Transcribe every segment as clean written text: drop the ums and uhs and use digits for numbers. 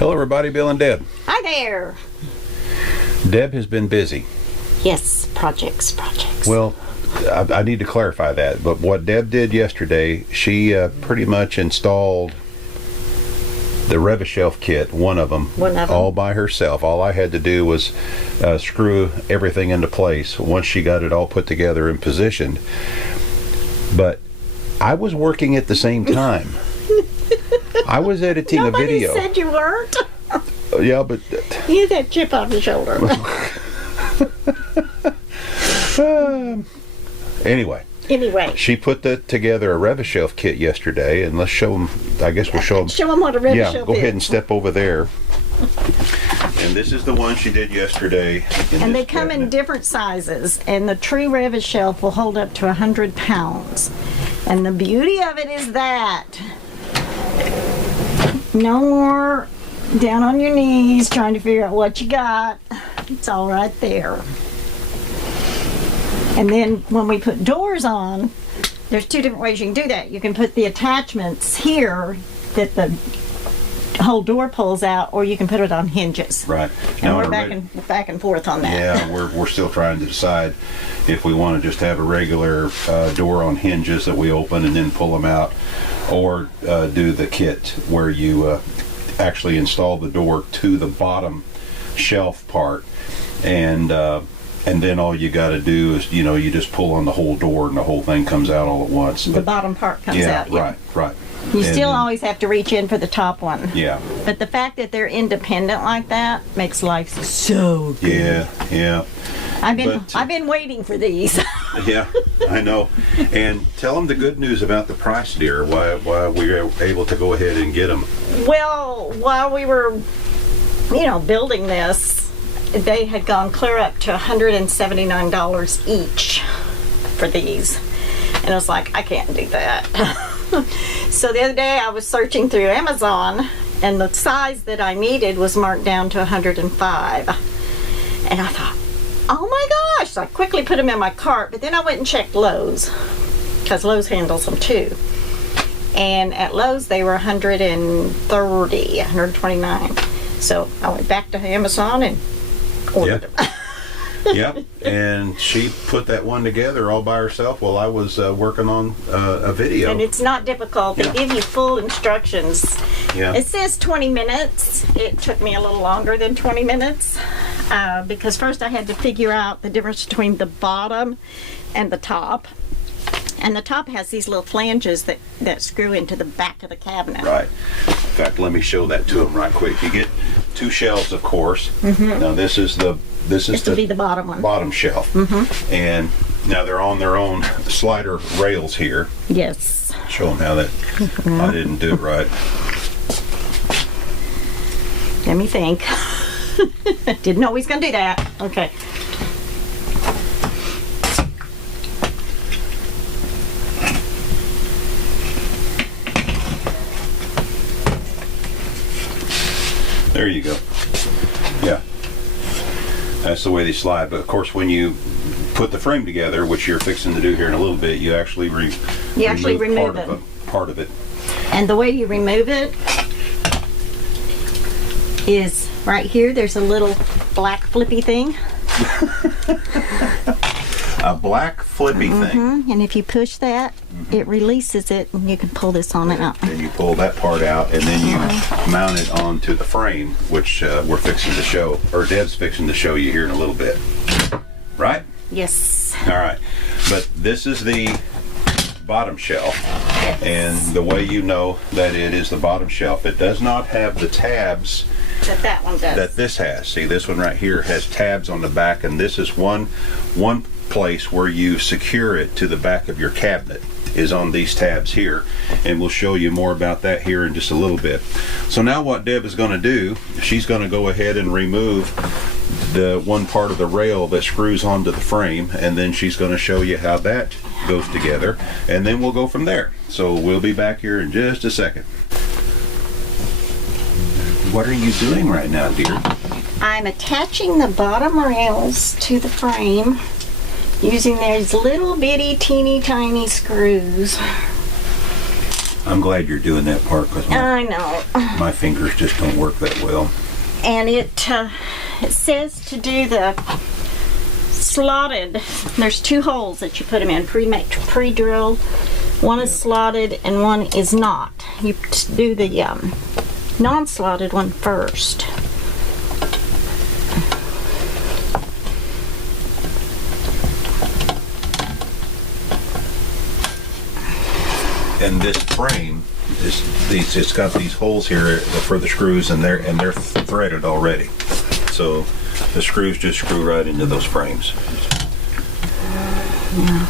Hello everybody, Bill and Deb. Hi there. Deb has been busy. Yes, projects. Well, I need to clarify that, but what Deb did yesterday, she pretty much installed the Rev-A-Shelf kit, one of them, all by herself. All I had to do was screw everything into place once she got it all put together and positioned. But I was working at the same time. I was editing a video. Nobody said you weren't. Yeah, but You had that chip on your shoulder. Anyway, she put together a Rev-A-Shelf kit yesterday, and let's show them. I guess we'll show them. Show them what a Rev-A-Shelf is. Yeah, go ahead and step over there. And this is the one she did yesterday. And they come in different sizes, and the true Rev-A-Shelf will hold up to 100 pounds. And the beauty of it is that no more down on your knees trying to figure out what you got. It's all right there. And then when we put doors on, there's two different ways you can do that. You can put the attachments here that the whole door pulls out, or you can put it on hinges. Right. And we're back and forth on that. Yeah, we're still trying to decide if we want to just have a regular door on hinges that we open and then pull them out, or do the kit where you actually install the door to the bottom shelf part, and then all you got to do is, you just pull on the whole door and the whole thing comes out all at once. The bottom part comes out. Yeah, right. You still always have to reach in for the top one. Yeah. But the fact that they're independent like that makes life so good. Yeah. I've been waiting for these. Yeah, I know. And tell them the good news about the price, dear. Why we were able to go ahead and get them. Well, while we were, building this, they had gone clear up to $179 each for these. And I was like, I can't do that. So the other day I was searching through Amazon, and the size that I needed was marked down to 105. And I thought, oh my gosh! So I quickly put them in my cart, but then I went and checked Lowe's, because Lowe's handles them too. And at Lowe's they were 130, 129. So I went back to Amazon and ordered them. Yep, and she put that one together all by herself while I was working on a video. And it's not difficult. They give you full instructions. Yeah. It says 20 minutes. It took me a little longer than 20 minutes because first I had to figure out the difference between the bottom and the top. And the top has these little flanges that screw into the back of the cabinet. Right. In fact, let me show that to them right quick. You get two shelves, of course. Mm-hmm. Now this is the bottom one. Bottom shelf. Mm-hmm. And now they're on their own slider rails here. Yes. Show them how that. Mm-hmm. I didn't do it right. Let me think. Didn't know he was going to do that. Okay. There you go. Yeah. That's the way they slide. But of course, when you put the frame together, which you're fixing to do here in a little bit, you actually remove part of it. And the way you remove it is right here. There's a little black flippy thing. A black flippy thing. And if you push that, it releases it, and you can pull this on and out. Then you pull that part out, and then you mount it onto the frame, which we're fixing to show, or Deb's fixing to show you here in a little bit. Right? Yes. All right. But this is the bottom shelf. Yes. And the way you know that it is the bottom shelf, it does not have the tabs that one does. that this has. See, this one right here has tabs on the back, and this is one place where you secure it to the back of your cabinet is on these tabs here, and we'll show you more about that here in just a little bit. So now what Deb is going to do, she's going to go ahead and remove the one part of the rail that screws onto the frame, and then she's going to show you how that goes together, and then we'll go from there. So we'll be back here in just a second. What are you doing right now, dear? I'm attaching the bottom rails to the frame using those little bitty teeny tiny screws. I'm glad you're doing that part because I know. my fingers just don't work that well. And it says to do the slotted. There's 2 holes that you put them in, pre-drilled. One is slotted and one is not. You do the non-slotted one first. And this frame it's got these holes here for the screws, and they're threaded already. So the screws just screw right into those frames. Yeah.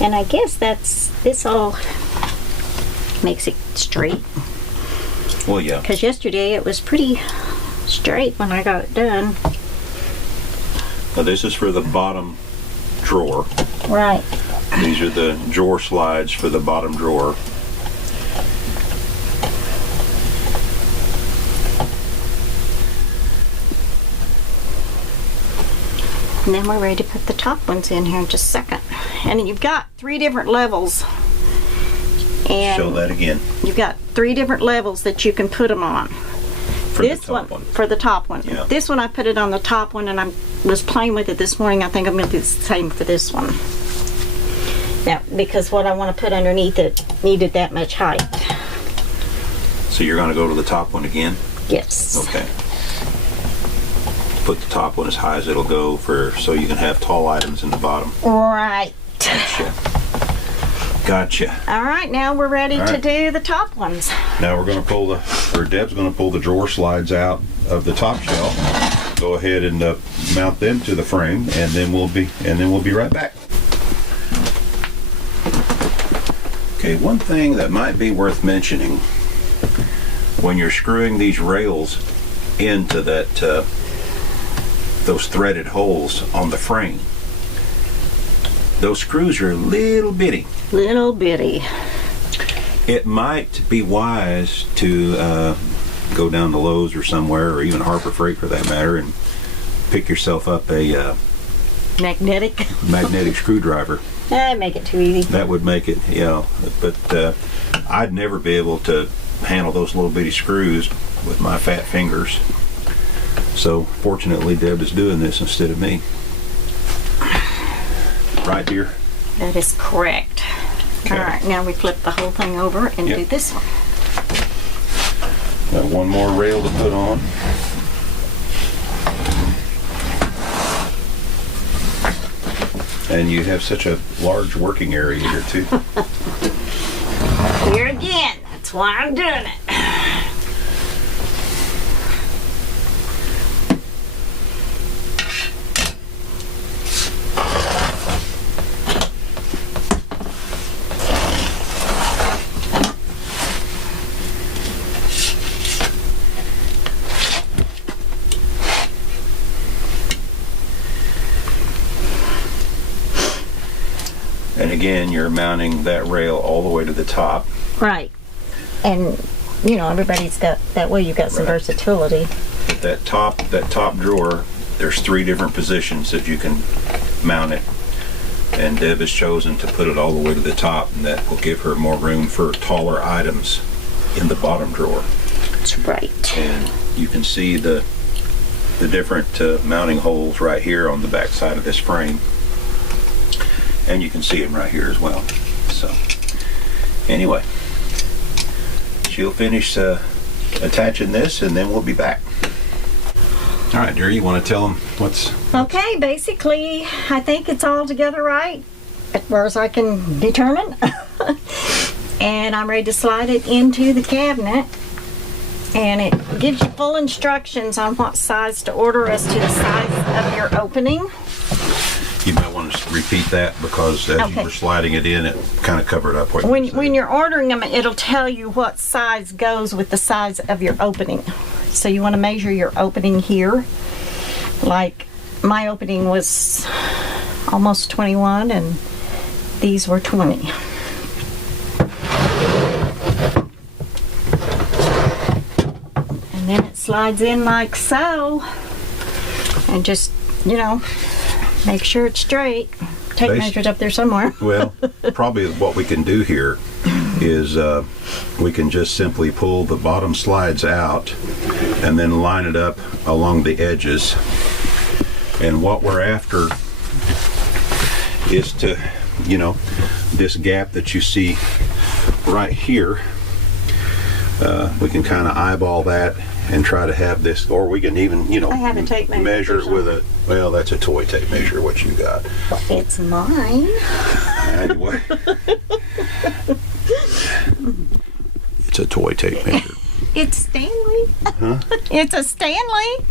And I guess this all makes it straight. Well, yeah. Because yesterday it was pretty straight when I got it done. Now this is for the bottom drawer. Right. These are the drawer slides for the bottom drawer. And then we're ready to put the top ones in here in just a second. And you've got 3 different levels. And Show that again. you've got 3 different levels that you can put them on. For This the top one. for the top one. Yeah. This one I put it on the top one, and I was playing with it this morning. I think I'm going to do the same for this one. Now, because what I want to put underneath it needed that much height. So you're going to go to the top one again? Yes. Okay. Put the top one as high as it'll go so you can have tall items in the bottom. Right. Gotcha. All right, now we're ready All to right. do the top ones. Now we're going to Deb's going to pull the drawer slides out of the top shelf. Go ahead and mount them to the frame, and then we'll be right back. Okay, one thing that might be worth mentioning when you're screwing these rails into those threaded holes on the frame, those screws are little bitty. Little bitty. It might be wise to go down to Lowe's or somewhere, or even Harbor Freight for that matter, and pick yourself up a magnetic screwdriver. Make it too easy. That would make it, but I'd never be able to handle those little bitty screws with my fat fingers. So fortunately, Deb is doing this instead of me. Right, dear? That is correct. Okay. All right, now we flip the whole thing over and Yep. do this one. Got one more rail to put on. And you have such a large working area here too. Here again, that's why I'm doing it. And again, you're mounting that rail all the way to the top. Right. And, everybody's got, that way you've got some Right. versatility. But that top drawer, there's 3 different positions that you can mount it. And Deb has chosen to put it all the way to the top, and that will give her more room for taller items in the bottom drawer. That's right. And you can see the different mounting holes right here on the back side of this frame. And you can see them right here as well. So, anyway, she'll finish attaching this, and then we'll be back. All right, dear, you want to tell them what's... Okay, basically, I think it's all together right, as far as I can determine. And I'm ready to slide it into the cabinet. And it gives you full instructions on what size to order as to the size of your opening. You might want to repeat that, because as Okay. you were sliding it in, it kind of covered up what you were When saying. you're ordering them, it'll tell you what size goes with the size of your opening. So you want to measure your opening here. Like my opening was almost 21 and these were 20. slides in like so. And just, make sure it's straight. Tape measures up there somewhere. Well, probably what we can do here is we can just simply pull the bottom slides out and then line it up along the edges. And what we're after is to, this gap that you see right here, we can kind of eyeball that and try to have this, or we can even, I have a tape measure it with a, well, that's a toy tape measure, what you got. Well, it's mine. Anyway. It's a toy tape measure. It's Stanley. Huh? It's a Stanley.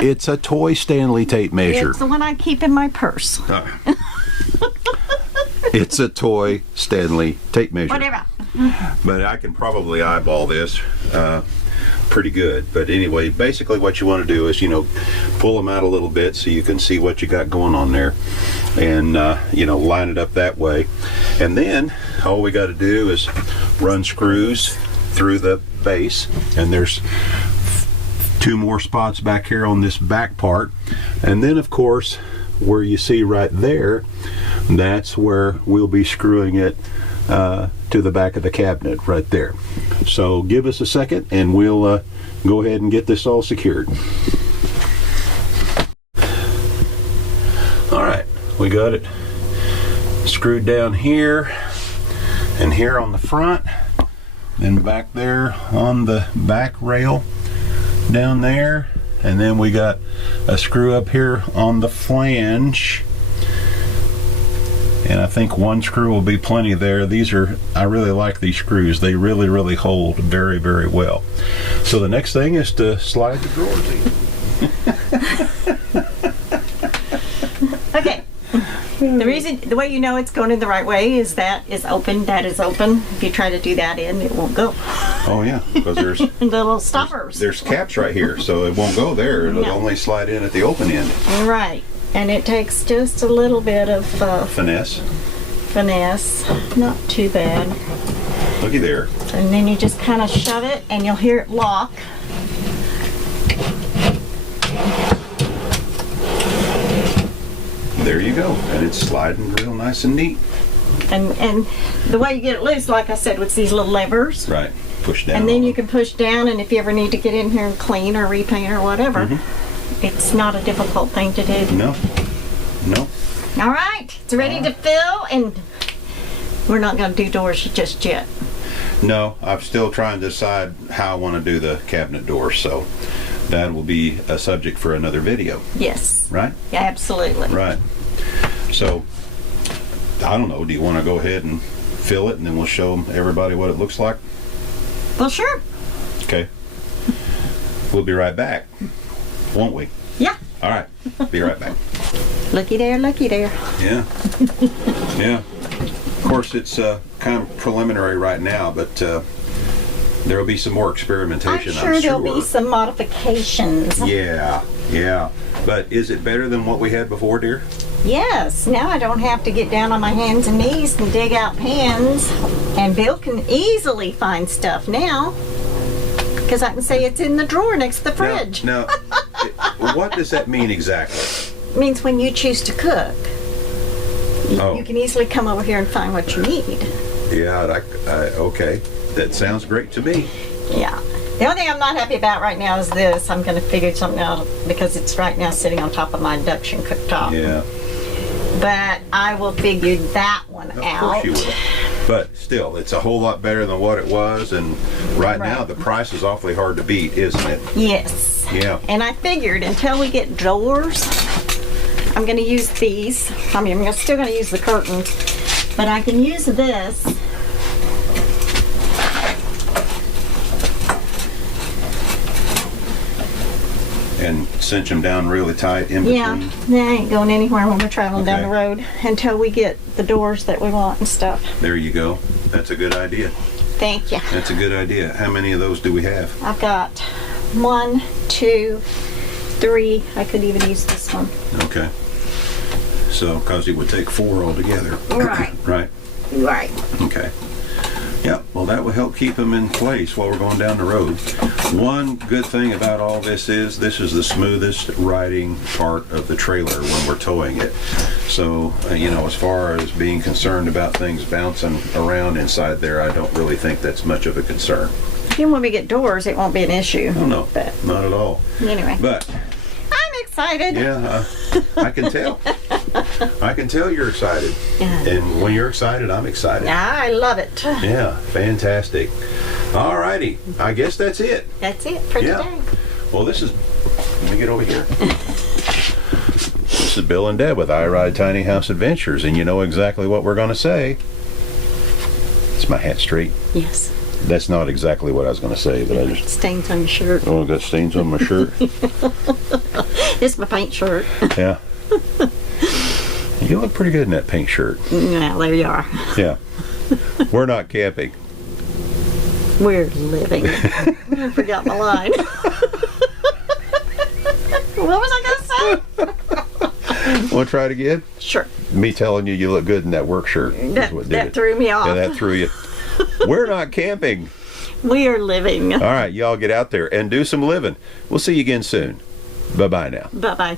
It's a toy Stanley tape measure. It's the one I keep in my purse. It's a toy Stanley tape measure. Whatever. But I can probably eyeball this pretty good. But anyway, basically what you want to do is, pull them out a little bit so you can see what you got going on there. And, line it up that way. And then all we got to do is run screws through the base. And there's 2 more spots back here on this back part. And then, of course, where you see right there, that's where we'll be screwing it to the back of the cabinet right there. So give us a second and we'll go ahead and get this all secured. All right, we got it screwed down here and here on the front, then back there on the back rail down there, and then we got a screw up here on the flange. And I think 1 screw will be plenty there. I really like these screws. They really, really hold very, very well. So the next thing is to slide the drawers in. Okay. The way you know it's going in the right way is that is open, that is open. If you try to do that in, it won't go. Oh yeah, because there's the little stoppers. There's caps right here, so it won't go there. It'll only slide in at the open end. Right. And it takes just a little bit of finesse. Not too bad. Looky there. And then you just kind of shove it and you'll hear it lock. There you go. And it's sliding real nice and neat. And the way you get it loose, like I said, with these little levers. Right. Push down. And then you can push down, and if you ever need to get in here and clean or repaint or whatever, it's not a difficult thing to do. No. All right, it's ready to fill, and we're not going to do doors just yet. No, I'm still trying to decide how I want to do the cabinet doors, so that will be a subject for another video. Yes. Right? Yeah, absolutely. Right. So, I don't know, do you want to go ahead and fill it, and then we'll show everybody what it looks like? Well, sure. Okay. We'll be right back, won't we? Yeah. All right. Be right back. Looky there, looky there. Yeah. Yeah. Of course, it's kind of preliminary right now, but there will be some more experimentation, I'm sure. There'll be some modifications. Yeah. But is it better than what we had before, dear? Yes. Now I don't have to get down on my hands and knees and dig out pans. And Bill can easily find stuff now. Because I can say it's in the drawer next to the fridge. Now what does that mean exactly? It means when you choose to cook, you can easily come over here and find what you need. Yeah, okay. That sounds great to me. Yeah. The only thing I'm not happy about right now is this. I'm going to figure something out because it's right now sitting on top of my induction cooktop. Yeah. But I will figure that one out. Of course you will. But still, it's a whole lot better than what it was, and right now the price is awfully hard to beat, isn't it? Yes. Yeah. And I figured until we get doors, I'm going to use these. I mean, I'm still going to use the curtains, but I can use this. And cinch them down really tight in between. Yeah, they ain't going anywhere when we're traveling down the Okay. road until we get the doors that we want and stuff. There you go. That's a good idea. Thank you. That's a good idea. How many of those do we have? I've got 1, 2, 3. I could even use this one. Okay. So, because it would take 4 altogether. Right. Right. Right. Okay. Yep. Well, that will help keep them in place while we're going down the road. One good thing about all this is the smoothest riding part of the trailer when we're towing it. So, as far as being concerned about things bouncing around inside there, I don't really think that's much of a concern. Even when we get doors, it won't be an issue. Oh, no, But not at all. anyway, But, I'm excited. yeah, I can tell. I can tell you're excited. Yeah. And when you're excited, I'm excited. I love it. Yeah, fantastic. All righty. I guess that's it. That's it for Yeah. today. Well, let me get over here. This is Bill and Deb with I Ride Tiny House Adventures, and you know exactly what we're going to say. Is my hat straight? Yes. That's not exactly what I was going to say, but I just... Stains on your shirt. Oh, I got stains on my shirt. It's my paint shirt. Yeah. You look pretty good in that pink shirt. Well, there you are. Yeah. We're not camping. We're living. I forgot my line. What was I going to say? Want to try it again? Sure. Me telling you look good in that work shirt. is That, what did that it. threw me off. Yeah, that threw you. We're not camping. We are living. All right, y'all get out there and do some living. We'll see you again soon. Bye-bye now. Bye-bye.